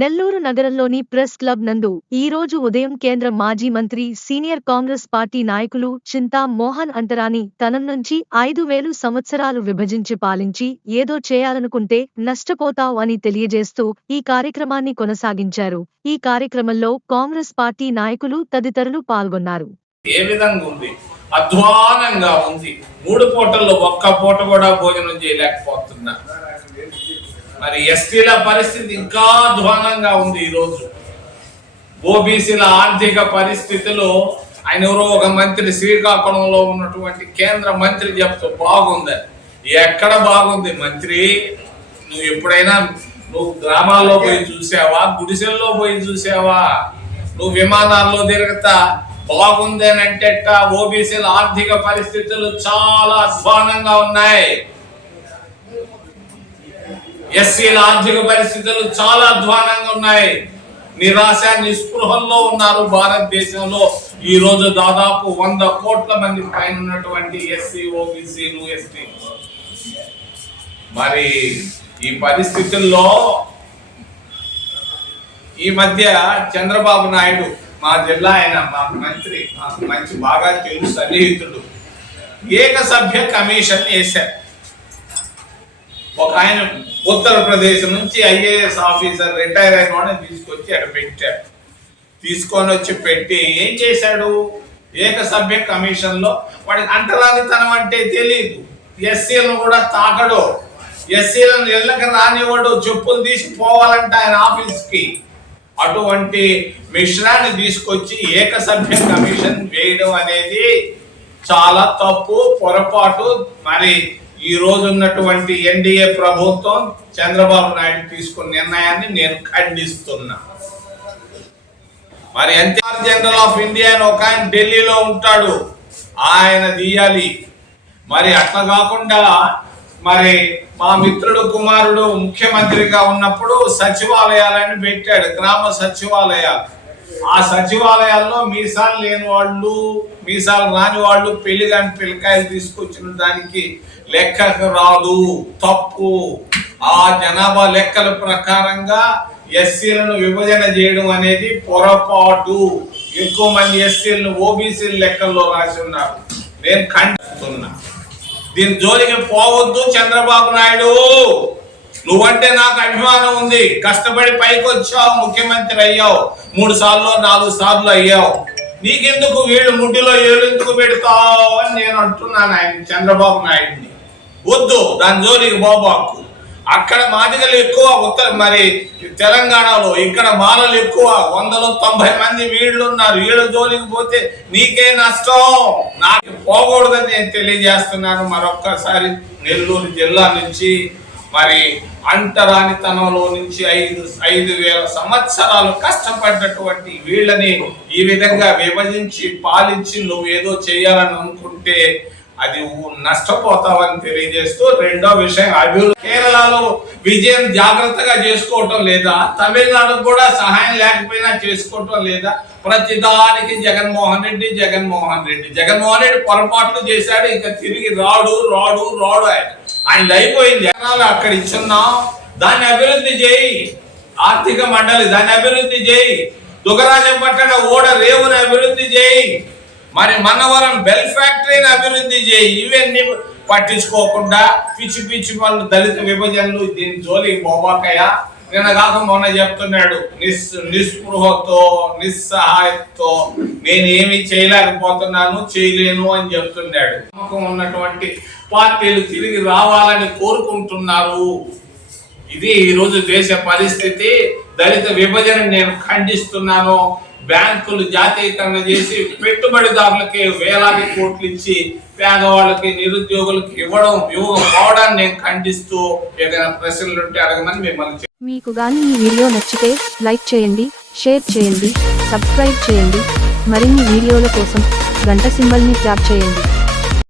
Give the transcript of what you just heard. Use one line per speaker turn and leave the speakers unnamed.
నెల్లూరు నగరంలోని press club నందు ఈరోజు ఉదయం కేంద్ర మాజీ మంత్రి సీనియర్ కాంగ్రెస్ పార్టీ నాయకులు చింతా మోహన్ అంతరాని తనం నుంచి ఐదు వేలు సంవత్సరాలు విభజించి పాలించి ఏదో చేయాలనుకుంటే నష్టపోతావు అని తెలియజేస్తూ ఈ కార్యక్రమాన్ని కొనసాగించారు ఈ కార్యక్రమంలో కాంగ్రెస్ పార్టీ నాయకులు తదితరులు పాల్గొన్నారు ఏ విధంగా ఉంది అధ్వానంగా ఉంది మూడు పూటల్లో ఒక్క పూట కూడా భోజనం చేయలేకపోతున్నా మరి ఎస్టీల పరిస్థితి ఇంకా ధ్వానంగా ఉంది ఈరోజు ఓబీసీల ఆర్థిక పరిస్థితిలో ఆయన ఎవరో ఒక మంత్రి శ్రీకాకుళంలో ఉన్నటువంటి కేంద్ర మంత్రి చెప్తూ బాగుంది ఎక్కడ బాగుంది మంత్రి నువ్వు ఎప్పుడైనా నువ్వు గ్రామాల్లో పోయి చూసావా గుడిసెల్లో పోయి చూసావా నువ్వు విమానాల్లో తిరుగుతా బాగుంది అని అంటే ఓబీసీల ఆర్థిక పరిస్థితులు చాలా అధ్వానంగా ఉన్నాయి ఎస్సీల ఆర్థిక పరిస్థితులు చాలా అధ్వానంగా ఉన్నాయి నిరాశ నిస్పృహల్లో ఉన్నారు భారతదేశంలో ఈ రోజు దాదాపు వంద కోట్ల మంది పైన ఉన్నటువంటి ఎస్సీ ఓబీసీలు ఎస్టీ మరి ఈ పరిస్థితుల్లో ఈ మధ్య చంద్రబాబు నాయుడు మా జిల్లా ఆయన మా మంత్రి మాకు మంచి బాగా తెలుసు సన్నిహితుడు ఏక సభ్య కమిషన్ వేశారు ఒక ఆయన ఉత్తరప్రదేశ్ నుంచి ఐఏఎస్ ఆఫీసర్ రిటైర్ అయిన వాడిని తీసుకొచ్చి అక్కడ పెట్టాడు తీసుకొని వచ్చి పెట్టి ఏం చేశాడు ఏకసభ్య కమిషన్లో వాడికి అంటరానితనం అంటే తెలియదు ఎస్సీలను కూడా తాకడు ఎస్సీలను ఎల్లక రానివ్వడు చెప్పులు తీసి పోవాలంట ఆయన ఆఫీస్కి అటువంటి మిశ్రాన్ని తీసుకొచ్చి ఏకసభ్య కమిషన్ వేయడం అనేది చాలా తప్పు పొరపాటు మరి ఈ రోజు ఉన్నటువంటి ఎన్డీఏ ప్రభుత్వం చంద్రబాబు నాయుడు తీసుకున్న నిర్ణయాన్ని నేను ఖండిస్తున్నా మరి ఎన్టీఆర్ జనరల్ ఆఫ్ ఇండియా అని ఒక ఆయన ఢిల్లీలో ఉంటాడు ఆయన తీయాలి మరి అట్లా కాకుండా మరి మా మిత్రుడు కుమారుడు ముఖ్యమంత్రిగా ఉన్నప్పుడు సచివాలయాలని పెట్టాడు గ్రామ సచివాలయాలు ఆ సచివాలయాల్లో మీసాలు లేని వాళ్ళు మీసాలు రాని వాళ్ళు పెళ్లి కాని పిల్లకాయలు తీసుకొచ్చిన దానికి లెక్కకు రాదు తప్పు ఆ జనాభా లెక్కల ప్రకారంగా ఎస్సీలను విభజన చేయడం అనేది పొరపాటు ఎక్కువ మంది ఎస్సీలను ఓబీసీ లెక్కల్లో రాసి ఉన్నారు నేను ఖండిస్తున్నా దీని జోలికి పోవద్దు చంద్రబాబు నాయుడు నువ్వంటే నాకు అభిమానం ఉంది కష్టపడి పైకి వచ్చావు ముఖ్యమంత్రి అయ్యావు మూడు సార్లు నాలుగు సార్లు అయ్యావు నీకెందుకు వీళ్ళు ముడ్డిలో ఎందుకు పెడతావు అని నేను అంటున్నాను ఆయన చంద్రబాబు నాయుడిని వద్దు దాని జోలికి బాబాకు అక్కడ మాదిగలు ఎక్కువ ఉత్తర మరి తెలంగాణలో ఇక్కడ మాలలు ఎక్కువ వందలు తొంభై మంది వీళ్ళు ఉన్నారు వీళ్ళు జోలికి పోతే నీకే నష్టం నాకు పోకూడదని నేను తెలియజేస్తున్నాను మరొక్కసారి నెల్లూరు జిల్లా నుంచి మరి అంటరానితనంలో నుంచి ఐదు ఐదు వేల సంవత్సరాలు కష్టపడ్డటువంటి వీళ్ళని ఈ విధంగా విభజించి పాలించి ఏదో చేయాలని అనుకుంటే అది నష్టపోతావని తెలియజేస్తూ రెండో విషయం అభివృద్ధి కేరళలో విజయం జాగ్రత్తగా చేసుకోవటం లేదా తమిళనాడు కూడా సహాయం లేకపోయినా చేసుకోవటం లేదా ప్రతి దానికి జగన్మోహన్ రెడ్డి జగన్మోహన్ రెడ్డి జగన్మోహన్ రెడ్డి పొరపాట్లు చేశాడు ఇంకా తిరిగి రాడు రాడు రాడు ఆయన ఆయన అయిపోయింది జగనాలు అక్కడ ఇచ్చున్నాం దాన్ని అభివృద్ధి చేయి ఆర్థిక మండలి దాన్ని అభివృద్ధి చేయి దుగరాజం పట్టణ ఓడ రేవుని అభివృద్ధి చేయి మరి మనవరం బెల్ ఫ్యాక్టరీని అభివృద్ధి చేయి ఇవన్నీ పట్టించుకోకుండా పిచ్చి పిచ్చి వాళ్ళు దళిత విభజనలు దీని జోలి బోబాకయ్య నిన్న కాక మొన్న చెప్తున్నాడు నిస్ నిస్పృహతో నిస్సహాయతో నేనేమి చేయలేకపోతున్నాను చేయలేను అని చెప్తున్నాడు ఉన్నటువంటి పార్టీలు తిరిగి రావాలని కోరుకుంటున్నారు ఇది ఈరోజు దేశ పరిస్థితి దళిత విభజన నేను ఖండిస్తున్నాను బ్యాంకులు జాతీయతంగా చేసి పెట్టుబడిదారులకి వేలాది కోట్లు ఇచ్చి పేదవాళ్ళకి నిరుద్యోగులకి ఇవ్వడం వ్యూహం నేను ఖండిస్తూ ఏదైనా ప్రశ్నలు ఉంటే అడగమని మిమ్మల్ని మీకు గాని ఈ వీడియో నచ్చితే లైక్ చేయండి షేర్ చేయండి సబ్స్క్రైబ్ చేయండి మరిన్ని వీడియోల కోసం గంట సింబల్ని ట్యాప్ చేయండి